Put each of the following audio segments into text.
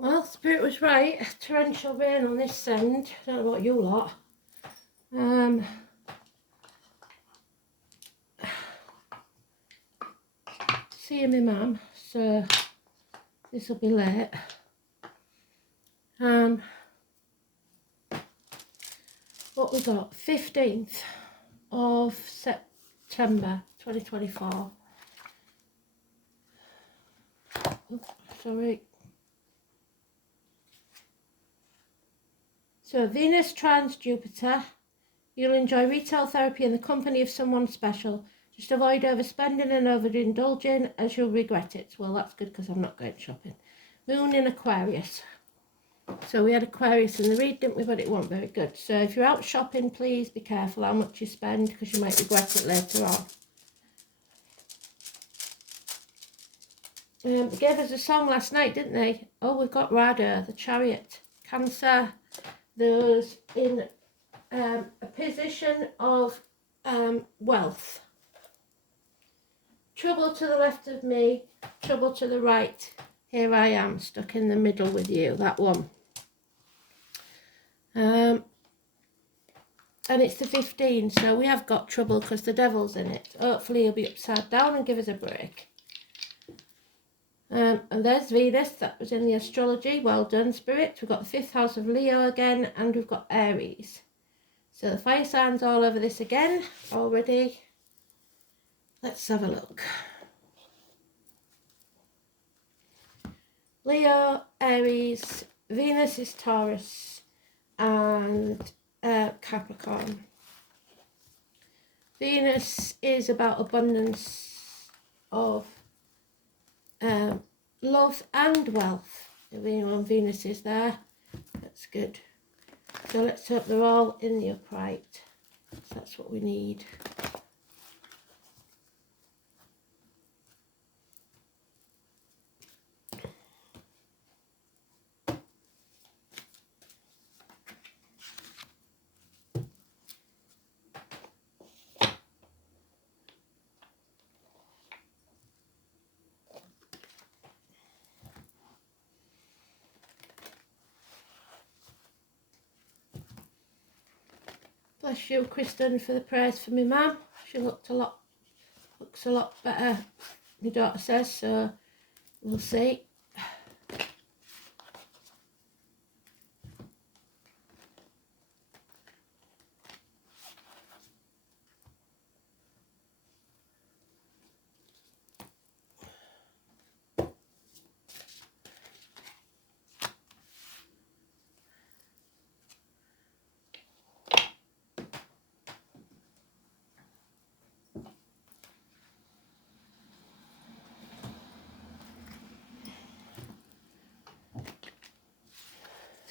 Well, Spirit was right. Torrential rain on this end. I don't know about you lot. Seeing my mum, so this will be late. What we got? 15th of September 2024. Oh, sorry. So Venus trans Jupiter. You'll enjoy retail therapy in the company of someone special. Just avoid overspending and overindulging, as you'll regret it. Well, that's good because I'm not going shopping. Moon in Aquarius. So we had Aquarius in the read, didn't we? But it wasn't very good. So if you're out shopping, please be careful how much you spend because you might regret it later on. They gave us a song last night, didn't they? Oh, we've got Radha, the Chariot. Cancer. Those in a position of wealth. Trouble to the left of me, trouble to the right. Here I am, stuck in the middle with you, that one. And it's the 15, so we have got trouble because the devil's in it. Hopefully he'll be upside down and give us a break. And there's Venus, that was in the astrology. Well done, Spirit. We've got the 5th house of Leo again, and we've got Aries. So the fire signs all over this again already. Let's have a look. Leo, Aries, Venus is Taurus, and Capricorn. Venus is about abundance of love and wealth. When Venus is there, that's good. So let's hope they're all in the upright. So that's what we need. Bless you, Kristen, for the prayers for me mum. She looks a lot better, my daughter says, so we'll see.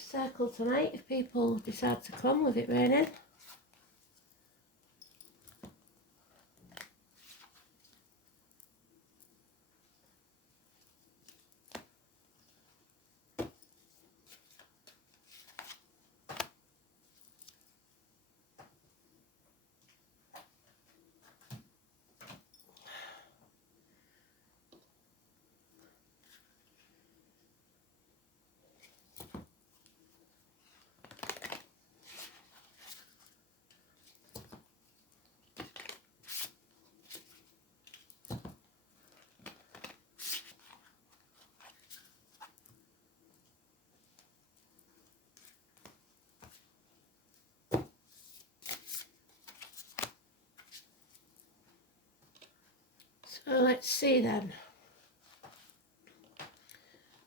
Circle tonight if people decide to come with it raining. So let's see then.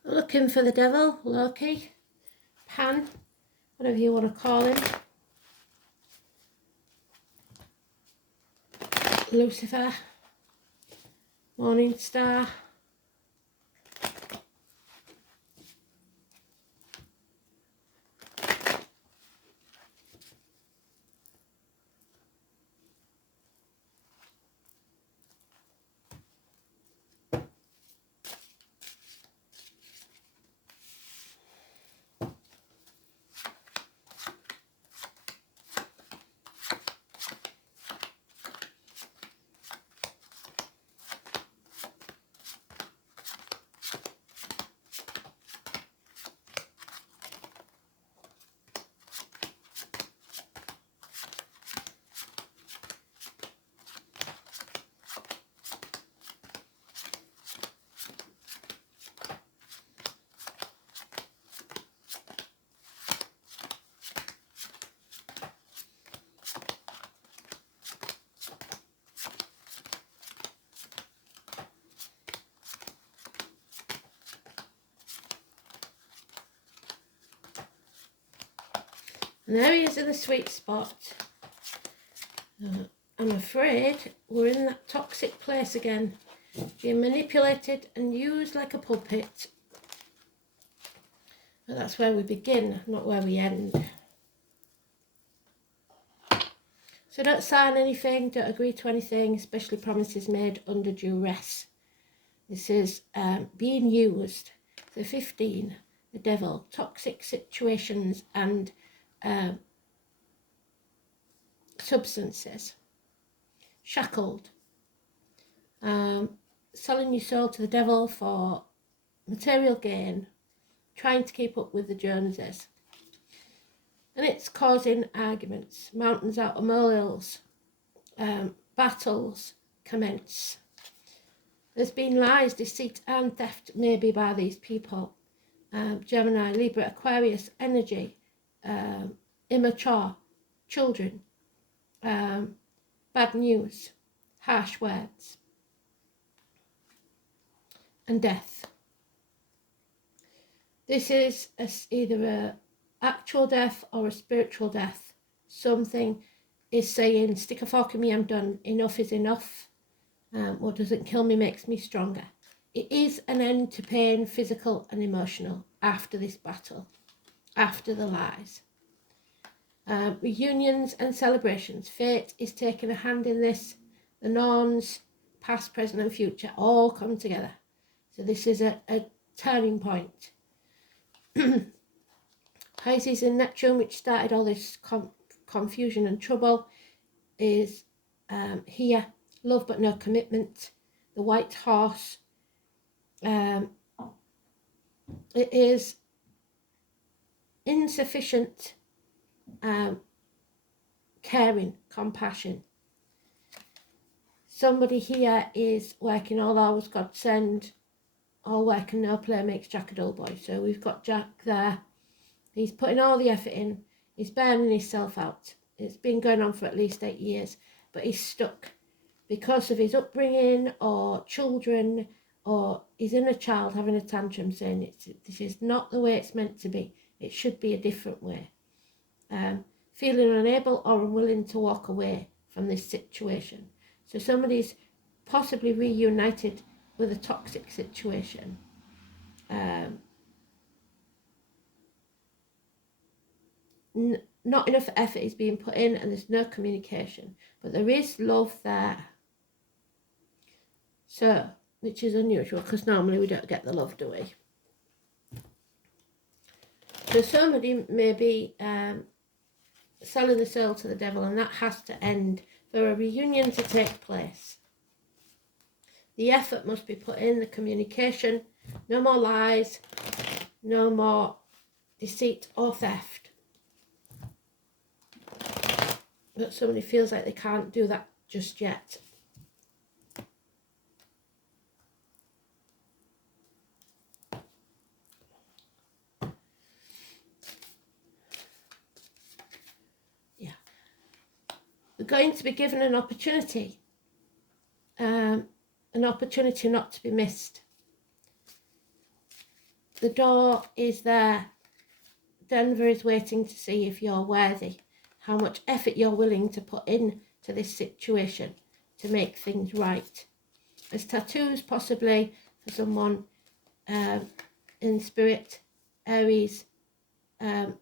We're looking for the devil, Loki, Pan, whatever you want to call him. Lucifer, Morning Star. And areas of the sweet spot. I'm afraid we're in that toxic place again, being manipulated and used like a puppet. But that's where we begin, not where we end. So don't sign anything, don't agree to anything, especially promises made under duress. This is being used. So 15, the devil, toxic situations and substances. Shackled, selling your soul to the devil for material gain, trying to keep up with the Joneses. And it's causing arguments, mountains out of molehills, battles commence. There's been lies, deceit and theft maybe by these people. Gemini, Libra, Aquarius, energy, immature, children, bad news, harsh words, and death. This is either an actual death or a spiritual death. Something is saying, stick a fork in me, I'm done, enough is enough. What doesn't kill me makes me stronger. It is an end to pain, physical and emotional, after this battle, after the lies. Reunions and celebrations. Fate is taking a hand in this. The norms, past, present and future, all come together. So this is a turning point. Pisces and Neptune, which started all this confusion and trouble, is here. Love but no commitment. The white horse. It is insufficient caring, compassion. Somebody here is working all hours God send, all work and no play makes Jack a dull boy. So we've got Jack there. He's putting all the effort in. He's burning himself out. It's been going on for at least 8 years, but he's stuck because of his upbringing or children, or his inner child having a tantrum saying this is not the way it's meant to be. It should be a different way. Feeling unable or unwilling to walk away from this situation. So somebody's possibly reunited with a toxic situation. Not enough effort is being put in and there's no communication. But there is love there. So, which is unusual because normally we don't get the love, do we? So somebody may be selling the soul to the devil, and that has to end for a reunion to take place. The effort must be put in, the communication, no more lies, no more deceit or theft. But somebody feels like they can't do that just yet. We're going to be given an opportunity not to be missed. The door is there. Denver is waiting to see if you're worthy, how much effort you're willing to put in to this situation to make things right. There's tattoos possibly for someone in spirit, Aries and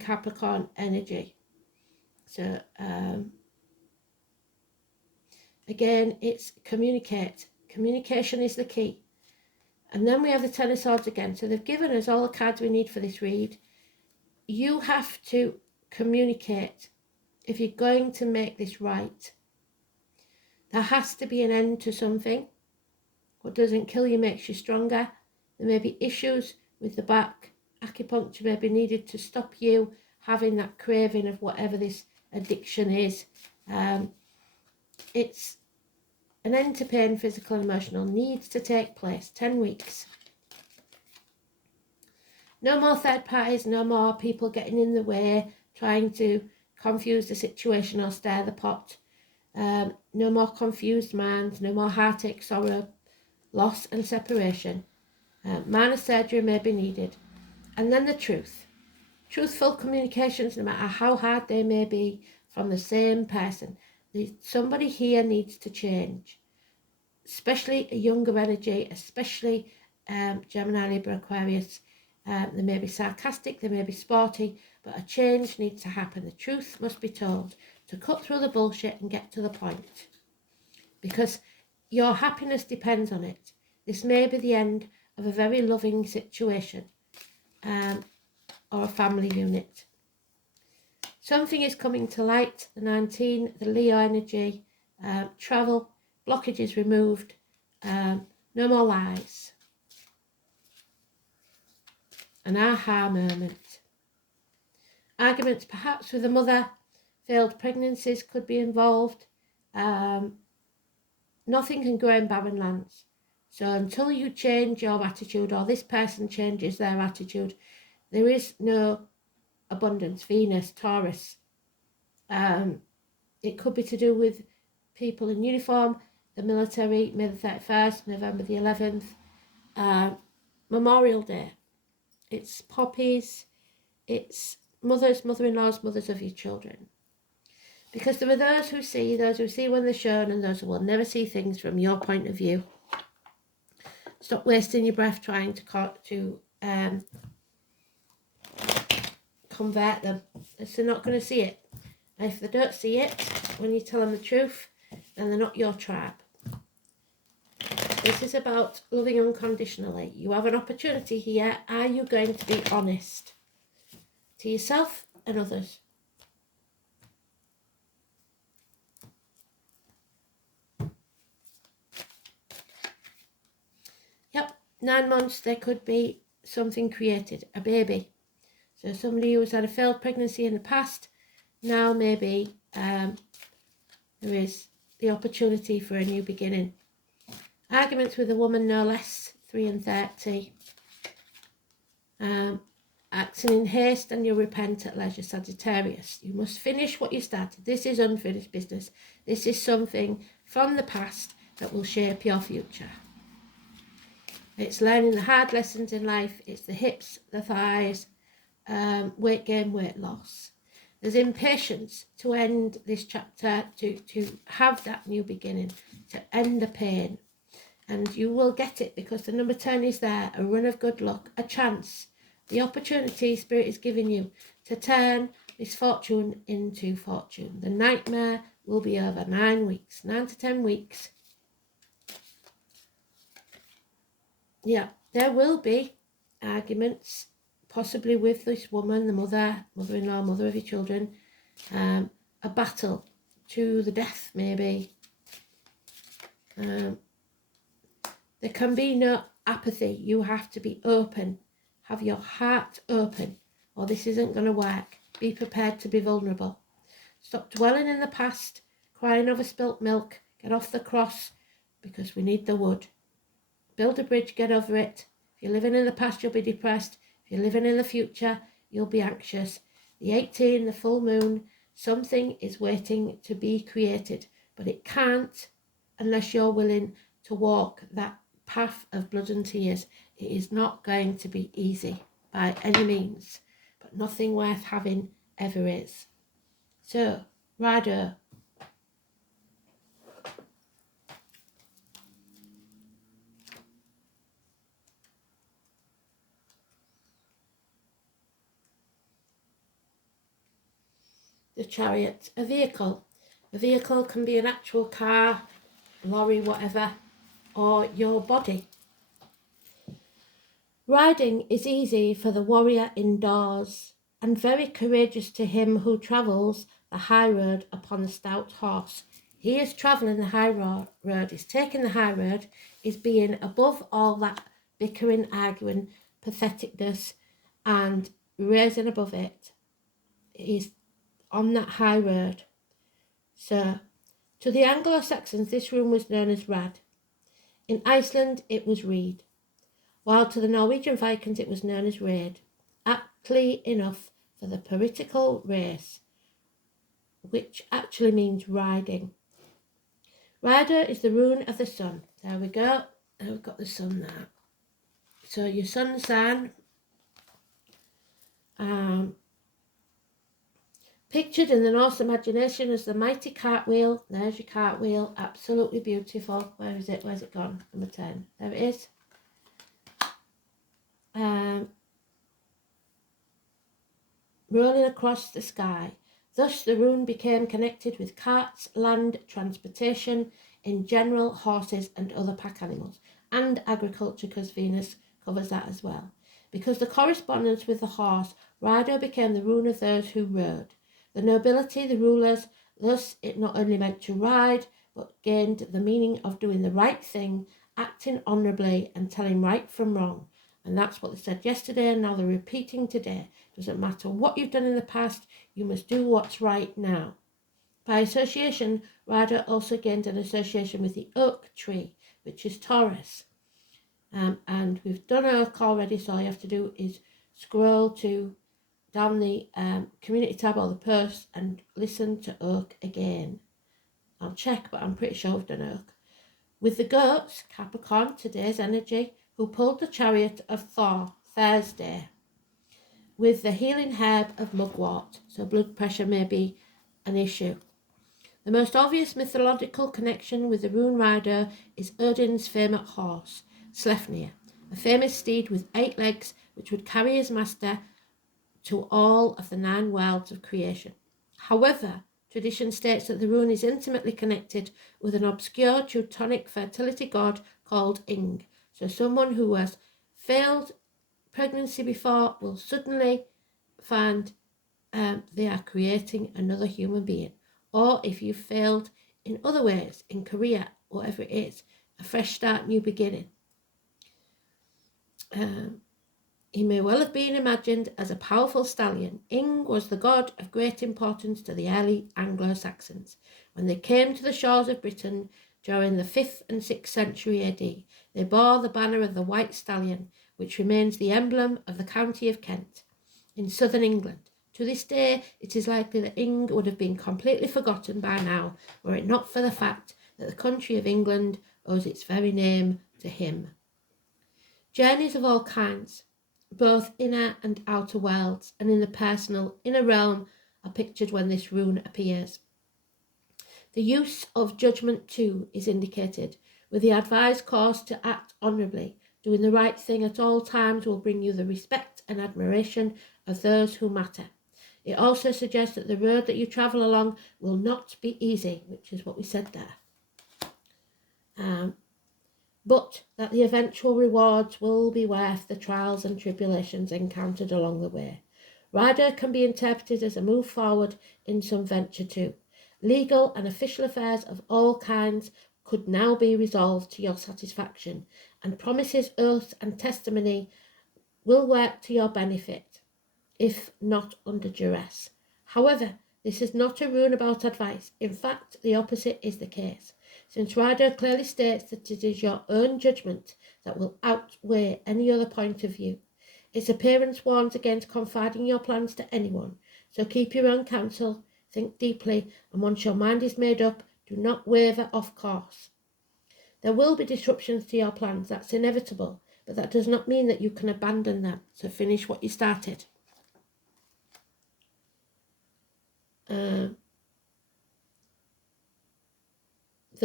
Capricorn energy. So again, it's communicate. Communication is the key. And then we have the Ten of Swords again. So they've given us all the cards we need for this read. You have to communicate if you're going to make this right. There has to be an end to something. What doesn't kill you makes you stronger. There may be issues with the back. Acupuncture may be needed to stop you having that craving of whatever this addiction is. It's an end to pain, physical and emotional, needs to take place. 10 weeks. No more third parties, no more people getting in the way, trying to confuse the situation or stir the pot. No more confused minds, no more heartache, sorrow, loss and separation. Minor surgery may be needed. And then the truth. Truthful communications, no matter how hard they may be, from the same person. Somebody here needs to change, especially a younger energy, especially Gemini, Libra, Aquarius. They may be sarcastic, they may be sporty, but a change needs to happen. The truth must be told to cut through the bullshit and get to the point, because your happiness depends on it. This may be the end of a very loving situation or a family unit. Something is coming to light, the 19, the Leo energy, travel, blockages removed, no more lies. An aha moment. Arguments perhaps with a mother, failed pregnancies could be involved. Nothing can grow in barren lands. So until you change your attitude, or this person changes their attitude, there is no abundance. Venus, Taurus. It could be to do with people in uniform, the military, May the 31st, November the 11th, Memorial Day. It's poppies, it's mothers, mother-in-laws, mothers of your children. Because there are those who see when they're shown, and those who will never see things from your point of view. Stop wasting your breath trying to convert them, as they're not going to see it. And if they don't see it when you tell them the truth, then they're not your tribe. This is about loving unconditionally. You have an opportunity here. Are you going to be honest to yourself and others? Yep, 9 months, there could be something created, a baby. So somebody who's had a failed pregnancy in the past, now maybe there is the opportunity for a new beginning. Arguments with a woman, no less, 3 and 30. Acting in haste and you'll repent at leisure, Sagittarius. You must finish what you started. This is unfinished business. This is something from the past that will shape your future. It's learning the hard lessons in life. It's the hips, the thighs, weight gain, weight loss. There's impatience to end this chapter, to have that new beginning, to end the pain. And you will get it, because the number 10 is there, a run of good luck, a chance, the opportunity Spirit is giving you to turn misfortune into fortune. The nightmare will be over. 9 weeks, 9 to 10 weeks. Yeah, there will be arguments, possibly with this woman, the mother-in-law, mother of your children, a battle to the death, maybe. There can be no apathy. You have to be open. Have your heart open, or this isn't going to work. Be prepared to be vulnerable. Stop dwelling in the past, crying over spilt milk. Get off the cross, because we need the wood. Build a bridge, get over it. If you're living in the past, you'll be depressed. If you're living in the future, you'll be anxious. The 18, the full moon, something is waiting to be created, but it can't unless you're willing to walk that path of blood and tears. It is not going to be easy by any means, but nothing worth having ever is. So, rider. The Chariot, a vehicle. A vehicle can be an actual car, lorry, whatever, or your body. Riding is easy for the warrior indoors, and very courageous to him who travels the high road upon a stout horse. He is travelling the high road, he's taking the high road, he's being above all that bickering, arguing, patheticness, and raising above it. He's on that high road. So, to the Anglo-Saxons, this room was known as Rad. In Iceland, it was Reed, while to the Norwegian Vikings, it was known as Raid, aptly enough for the political race, which actually means riding. Rider is the rune of the sun. There we go. Now we've got the sun there. So your sun sign, Pictured in the Norse imagination as the mighty cartwheel. There's your cartwheel, absolutely beautiful. Where is it? Where's it gone? Number 10. There it is. Rolling across the sky. Thus the rune became connected with carts, land, transportation, in general, horses and other pack animals, and agriculture, because Venus covers that as well. Because the correspondence with the horse, rider became the rune of those who rode. The nobility, the rulers, thus it not only meant to ride, but gained the meaning of doing the right thing, acting honourably and telling right from wrong. And that's what they said yesterday, and now they're repeating today. Doesn't matter what you've done in the past, you must do what's right now. By association, rider also gained an association with the oak tree, which is Taurus. And we've done oak already, so all you have to do is scroll down the community tab or the post and listen to oak again. I'll check, but I'm pretty sure we've done oak. With the goats, Capricorn, today's energy, who pulled the chariot of Thor, Thursday. With the healing herb of mugwort, so blood pressure may be an issue. The most obvious mythological connection with the rune rider is Odin's famous horse, Sleipnir, a famous steed with 8 legs which would carry his master to all of the 9 worlds of creation. However, tradition states that the rune is intimately connected with an obscure Teutonic fertility god called Ing. So someone who has failed pregnancy before will suddenly find they are creating another human being. Or if you've failed in other ways, in career, whatever it is, a fresh start, new beginning. He may well have been imagined as a powerful stallion. Ing was the god of great importance to the early Anglo-Saxons. When they came to the shores of Britain during the 5th and 6th century AD, they bore the banner of the white stallion, which remains the emblem of the county of Kent, in southern England. To this day, it is likely that Ing would have been completely forgotten by now, were it not for the fact that the country of England owes its very name to him. Journeys of all kinds, both inner and outer worlds, and in the personal inner realm, are pictured when this rune appears. The use of judgment too is indicated, with the advised course to act honourably. Doing the right thing at all times will bring you the respect and admiration of those who matter. It also suggests that the road that you travel along will not be easy, which is what we said there. But that the eventual rewards will be worth the trials and tribulations encountered along the way. Rider can be interpreted as a move forward in some venture too. Legal and official affairs of all kinds could now be resolved to your satisfaction, and promises, oaths and testimony will work to your benefit, if not under duress. However, this is not a rune about advice. In fact, the opposite is the case, since Rider clearly states that it is your own judgment that will outweigh any other point of view. Its appearance warns against confiding your plans to anyone, so keep your own counsel, think deeply, and once your mind is made up, do not waver off course. There will be disruptions to your plans, that's inevitable, but that does not mean that you can abandon them, so finish what you started. The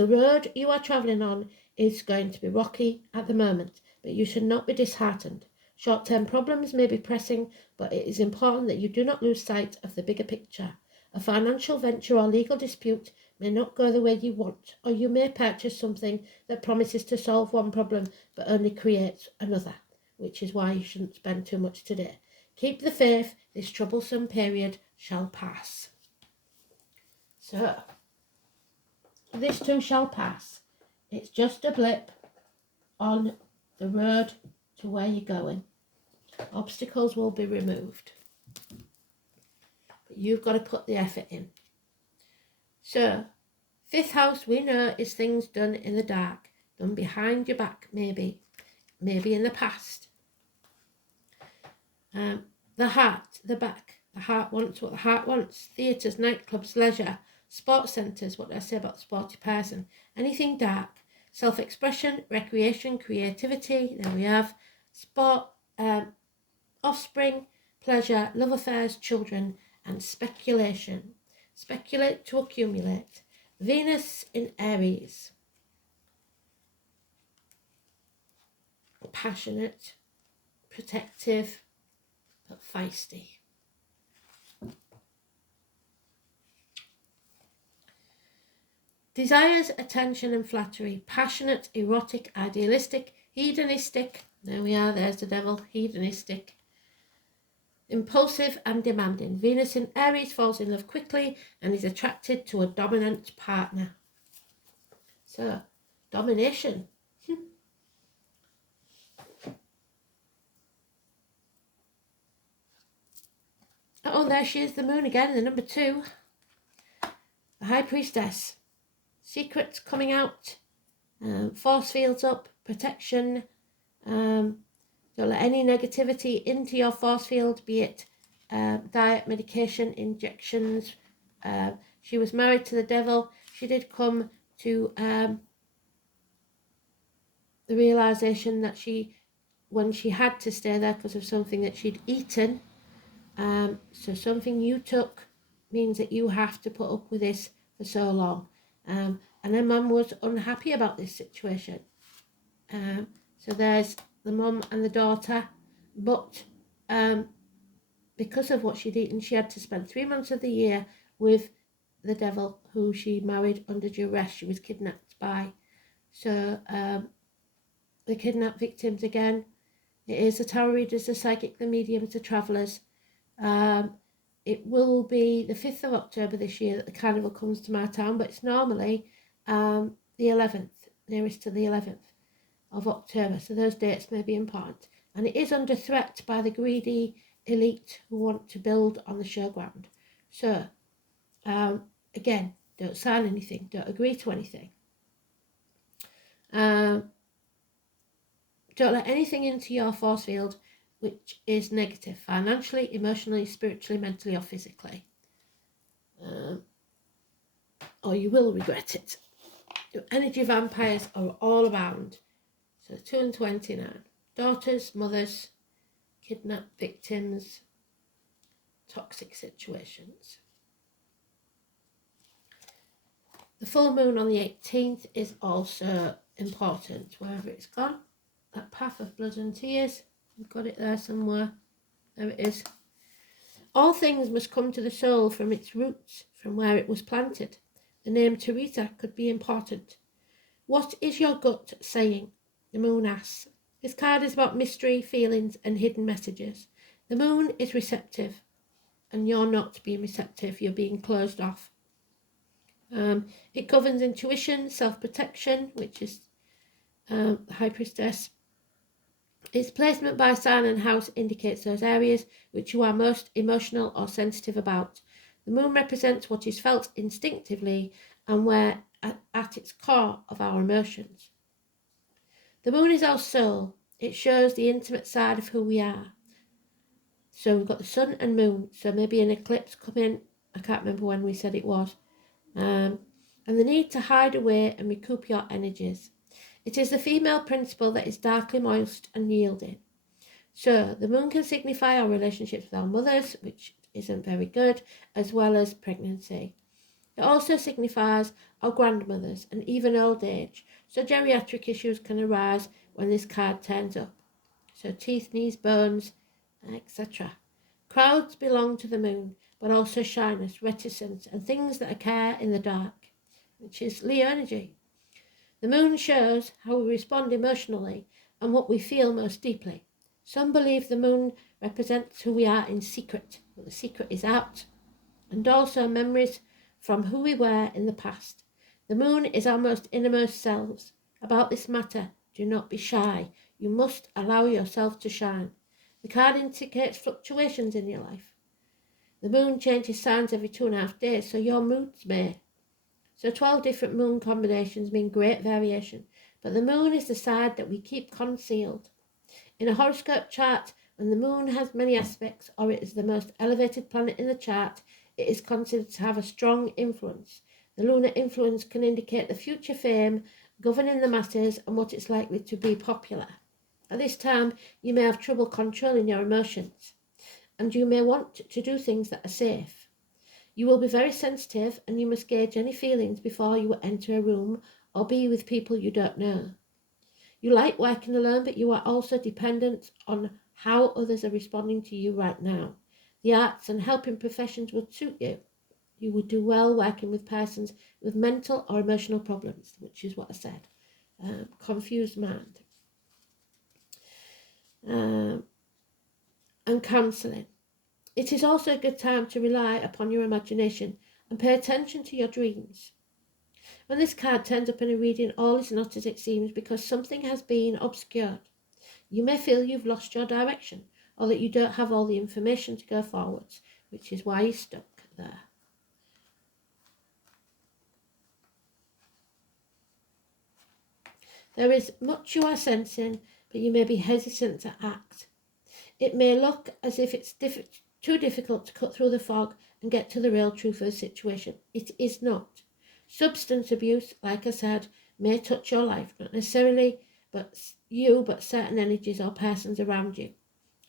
road you are travelling on is going to be rocky at the moment, but you should not be disheartened. Short-term problems may be pressing, but it is important that you do not lose sight of the bigger picture. A financial venture or legal dispute may not go the way you want, or you may purchase something that promises to solve one problem but only creates another, which is why you shouldn't spend too much today. Keep the faith, this troublesome period shall pass. So, this too shall pass. It's just a blip on the road to where you're going. Obstacles will be removed, but you've got to put the effort in. So, 5th house we know is things done in the dark, done behind your back, maybe in the past. The heart, the back. The heart wants what the heart wants. Theatres, nightclubs, leisure, sports centres. What do I say about the sporty person? Anything dark. Self-expression, recreation, creativity. There we have. Sport, offspring, pleasure, love affairs, children, and speculation. Speculate to accumulate. Venus in Aries. Passionate, protective, but feisty. Desires attention and flattery. Passionate, erotic, idealistic, hedonistic. There we are, there's the devil, hedonistic. Impulsive and demanding. Venus in Aries falls in love quickly and is attracted to a dominant partner. So, domination. Oh, there she is, the moon again, the number 2. The High Priestess. Secrets coming out. Force fields up. Protection. Don't let any negativity into your force field, be it diet, medication, injections. She was married to the devil. She did come to the realisation that when she had to stay there because of something that she'd eaten, so something you took means that you have to put up with this for so long. And her mum was unhappy about this situation. So there's the mum and the daughter, but because of what she'd eaten, she had to spend 3 months of the year with the devil, who she married under duress. She was kidnapped by. So the kidnapped victims again. It is the tarot readers, the psychic, the mediums, the travellers. It will be the 5th of October this year that the carnival comes to my town, but it's normally the 11th, nearest to the 11th of October. So those dates may be important. And it is under threat by the greedy elite who want to build on the showground. So, again, don't sign anything, don't agree to anything. Don't let anything into your force field which is negative, financially, emotionally, spiritually, mentally, or physically. Or you will regret it. Your energy vampires are all around. So 2 and 29. Daughters, mothers, kidnapped victims, toxic situations. The full moon on the 18th is also important, wherever it's gone. That path of blood and tears. We've got it there somewhere. There it is. All things must come to the soul from its roots, from where it was planted. The name Teresa could be important. What is your gut saying? The moon asks. This card is about mystery, feelings, and hidden messages. The moon is receptive, and you're not being receptive. You're being closed off. It governs intuition, self-protection, which is the High Priestess. Its placement by sign and house indicates those areas which you are most emotional or sensitive about. The moon represents what is felt instinctively and where at its core of our emotions. The moon is our soul. It shows the intimate side of who we are. So we've got the sun and moon. So maybe an eclipse coming. I can't remember when we said it was. And the need to hide away and recoup your energies. It is the female principle that is darkly moist and yielding. So the moon can signify our relationships with our mothers, which isn't very good, as well as pregnancy. It also signifies our grandmothers and even old age. So geriatric issues can arise when this card turns up. So teeth, knees, bones, etc. Crowds belong to the moon, but also shyness, reticence, and things that occur in the dark, which is Leo energy. The moon shows how we respond emotionally and what we feel most deeply. Some believe the moon represents who we are in secret, but the secret is out, and also memories from who we were in the past. The moon is our most innermost selves. About this matter, do not be shy. You must allow yourself to shine. The card indicates fluctuations in your life. The moon changes signs every 2.5 days, so your moods may. So 12 different moon combinations mean great variation, but the moon is the side that we keep concealed. In a horoscope chart, when the moon has many aspects, or it is the most elevated planet in the chart, it is considered to have a strong influence. The lunar influence can indicate the future fame, governing the masses, and what it's likely to be popular. At this time, you may have trouble controlling your emotions. and you may want to do things that are safe. You will be very sensitive, and you must gauge any feelings before you enter a room or be with people you don't know. You like working alone, but you are also dependent on how others are responding to you right now. The arts and helping professions would suit you. You would do well working with persons with mental or emotional problems, which is what I said. Confused mind. And counselling. It is also a good time to rely upon your imagination and pay attention to your dreams. When this card turns up in a reading, all is not as it seems because something has been obscured. You may feel you've lost your direction or that you don't have all the information to go forwards, which is why you're stuck there. There is much you are sensing, but you may be hesitant to act. It may look as if it's too difficult to cut through the fog and get to the real truth of the situation. It is not. Substance abuse, like I said, may touch your life, not necessarily but certain energies or persons around you.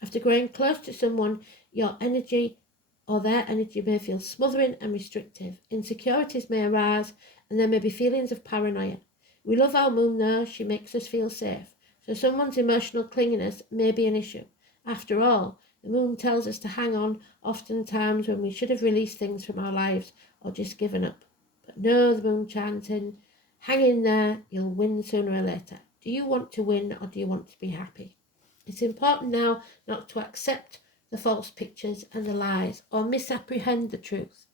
After growing close to someone, your energy or their energy may feel smothering and restrictive. Insecurities may arise, and there may be feelings of paranoia. We love our moon though, she makes us feel safe. So someone's emotional clinginess may be an issue. After all, the moon tells us to hang on oftentimes when we should have released things from our lives or just given up. But no, the moon chanting, hang in there, you'll win sooner or later. Do you want to win or do you want to be happy? It's important now not to accept the false pictures and the lies or misapprehend the truth.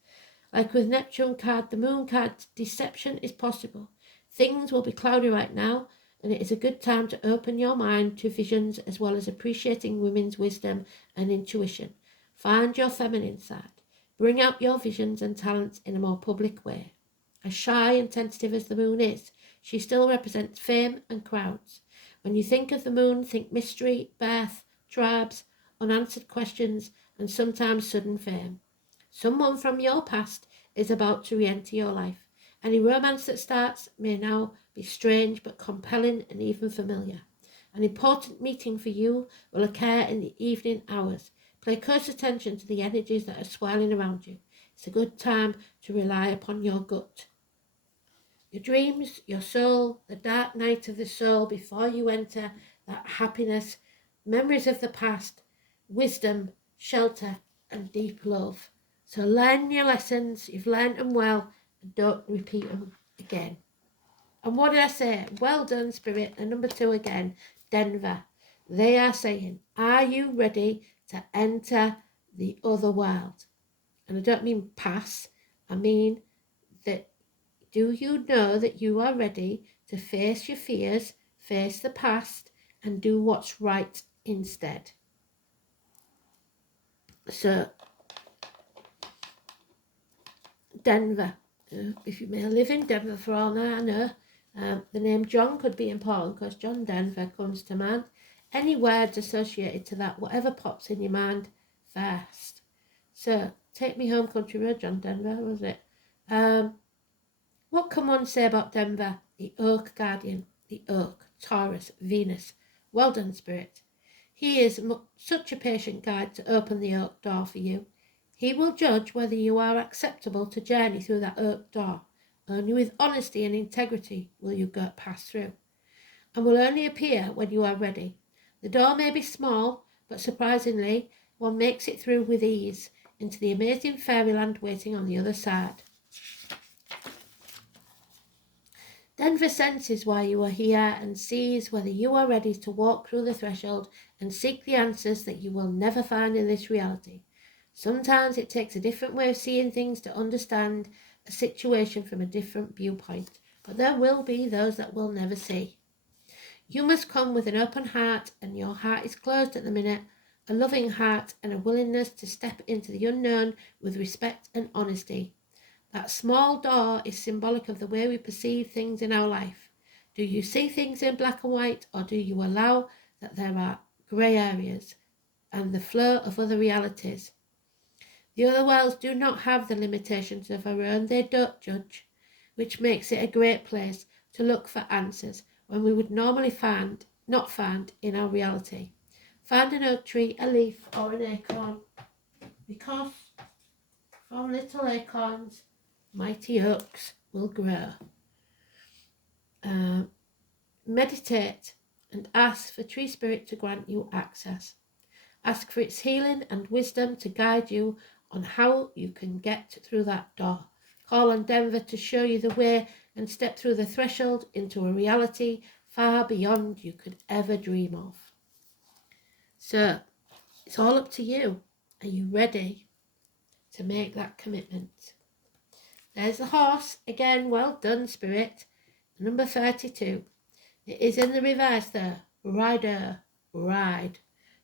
Like with Neptune card, the moon card, deception is possible. Things will be cloudy right now, and it is a good time to open your mind to visions as well as appreciating women's wisdom and intuition. Find your feminine side. Bring out your visions and talents in a more public way. As shy and tentative as the moon is, she still represents fame and crowds. When you think of the moon, think mystery, birth, tribes, unanswered questions, and sometimes sudden fame. Someone from your past is about to re-enter your life. Any romance that starts may now be strange but compelling and even familiar. An important meeting for you will occur in the evening hours. Pay close attention to the energies that are swirling around you. It's a good time to rely upon your gut. Your dreams, your soul, the dark night of the soul before you enter that happiness, memories of the past, wisdom, shelter, and deep love. So learn your lessons, you've learned them well, and don't repeat them again. And what did I say? Well done, Spirit. And number 2 again, Denver. They are saying, are you ready to enter the other world? And I don't mean pass, I mean that do you know that you are ready to face your fears, face the past, and do what's right instead? So, Denver. If you may live in Denver for all I know, the name John could be important because John Denver comes to mind. Any words associated to that, whatever pops in your mind first. So, Take Me Home Country Road, John Denver, was it? What can one say about Denver? The Oak Guardian, the Oak, Taurus, Venus. Well done, Spirit. He is such a patient guide to open the oak door for you. He will judge whether you are acceptable to journey through that oak door. Only with honesty and integrity will you pass through, and will only appear when you are ready. The door may be small, but surprisingly, one makes it through with ease into the amazing fairyland waiting on the other side. Denver senses why you are here and sees whether you are ready to walk through the threshold and seek the answers that you will never find in this reality. Sometimes it takes a different way of seeing things to understand a situation from a different viewpoint, but there will be those that will never see. You must come with an open heart, and your heart is closed at the minute, a loving heart and a willingness to step into the unknown with respect and honesty. That small door is symbolic of the way we perceive things in our life. Do you see things in black and white, or do you allow that there are grey areas and the flow of other realities? The other worlds do not have the limitations of our own. They don't judge, which makes it a great place to look for answers when we would normally not find in our reality. Find an oak tree, a leaf, or an acorn, because from little acorns, mighty oaks will grow. Meditate and ask for Tree Spirit to grant you access. Ask for its healing and wisdom to guide you on how you can get through that door. Call on Denver to show you the way and step through the threshold into a reality far beyond you could ever dream of. So, it's all up to you. Are you ready to make that commitment? There's the horse. Again, well done, Spirit. Number 32. It is in the reverse there. Rider, ride.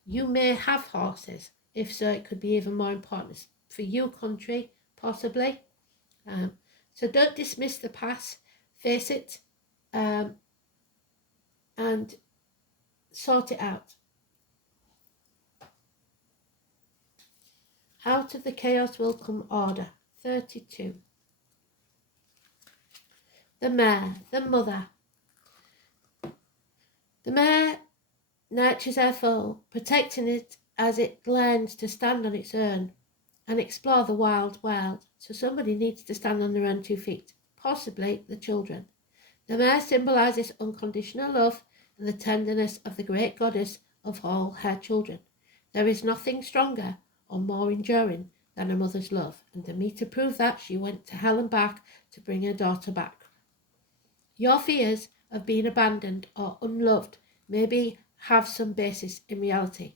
You may have horses. If so, it could be even more important for you, country, possibly. So don't dismiss the past. Face it and sort it out. Out of the chaos will come order. 32. The mare, the mother. The mare nurtures her foal, protecting it as it learns to stand on its own and explore the wild world. So somebody needs to stand on their own 2 feet, possibly the children. The mare symbolises unconditional love and the tenderness of the great goddess of all her children. There is nothing stronger or more enduring than a mother's love, and to me to prove that, she went to hell and back to bring her daughter back. Your fears of being abandoned or unloved maybe have some basis in reality,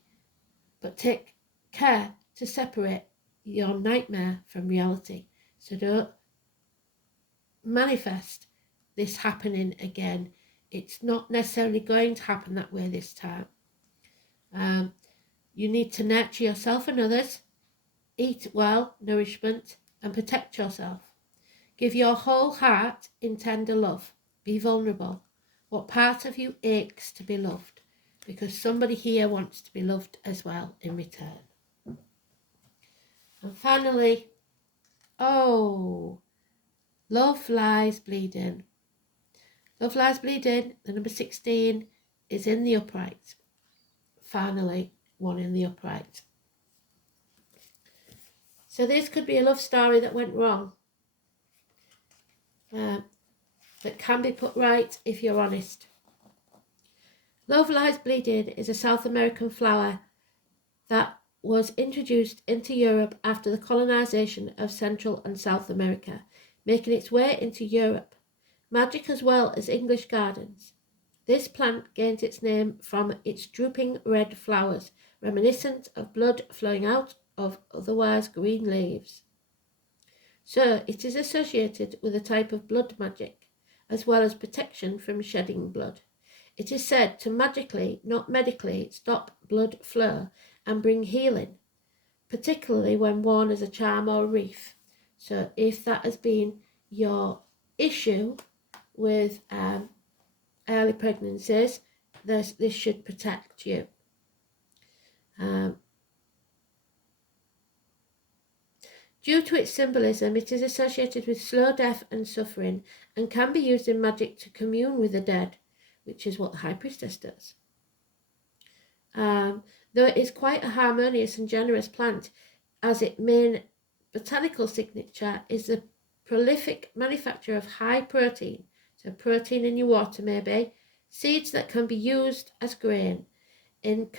but take care to separate your nightmare from reality. So don't manifest this happening again. It's not necessarily going to happen that way this time. You need to nurture yourself and others, eat well, nourishment, and protect yourself. Give your whole heart in tender love. Be vulnerable. What part of you aches to be loved? Because somebody here wants to be loved as well in return. And finally, love lies bleeding. Love lies bleeding, the number 16, is in the upright. Finally, one in the upright. So this could be a love story that went wrong. That can be put right if you're honest. Love lies bleeding is a South American flower that was introduced into Europe after the colonization of Central and South America, making its way into Europe, magic as well as English gardens. This plant gains its name from its drooping red flowers, reminiscent of blood flowing out of otherwise green leaves. So it is associated with a type of blood magic, as well as protection from shedding blood. It is said to magically, not medically, stop blood flow and bring healing, particularly when worn as a charm or wreath. So if that has been your issue with early pregnancies, this should protect you. Due to its symbolism, it is associated with slow death and suffering and can be used in magic to commune with the dead, which is what the High Priestess does. Though it is quite a harmonious and generous plant, as its main botanical signature is the prolific manufacture of high protein, so protein in your water maybe, seeds that can be used as grain. In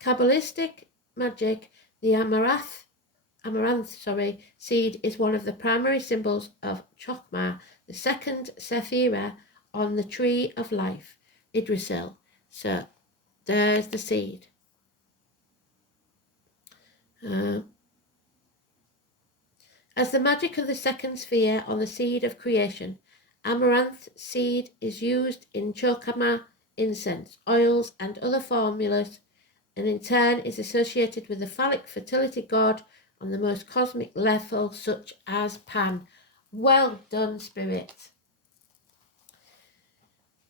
Kabbalistic magic, the amaranth seed is one of the primary symbols of Chokmah, the second sephira on the tree of life, Yggdrasil. So there's the seed. As the magic of the second sphere on the seed of creation, amaranth seed is used in Chokmah incense, oils, and other formulas, and in turn is associated with the phallic fertility god on the most cosmic level, such as Pan. Well done, Spirit.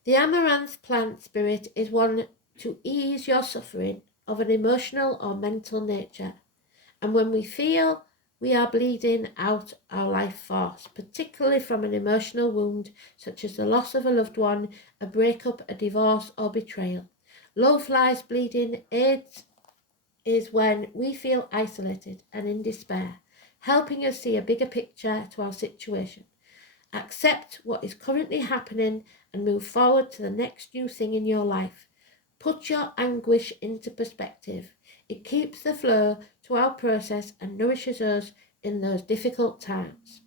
The amaranth plant, Spirit, is one to ease your suffering of an emotional or mental nature. And when we feel we are bleeding out our life force, particularly from an emotional wound, such as the loss of a loved one, a breakup, a divorce, or betrayal, Love lies bleeding aids is when we feel isolated and in despair, helping us see a bigger picture to our situation. Accept what is currently happening and move forward to the next new thing in your life. Put your anguish into perspective. It keeps the flow to our process and nourishes us in those difficult times.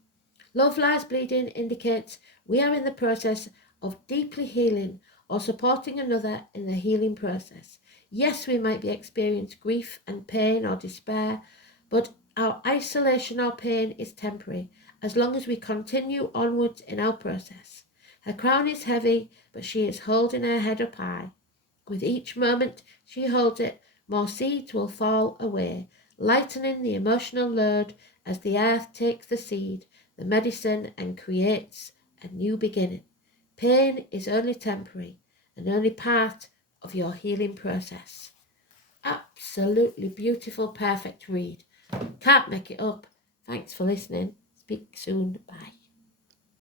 Love lies bleeding indicates we are in the process of deeply healing or supporting another in the healing process. Yes, we might be experiencing grief and pain or despair, but our isolation or pain is temporary as long as we continue onwards in our process. Her crown is heavy, but she is holding her head up high. With each moment she holds it, more seeds will fall away, lightening the emotional load as the earth takes the seed, the medicine, and creates a new beginning. Pain is only temporary and only part of your healing process. Absolutely beautiful, perfect read. Can't make it up. Thanks for listening. Speak soon. Bye.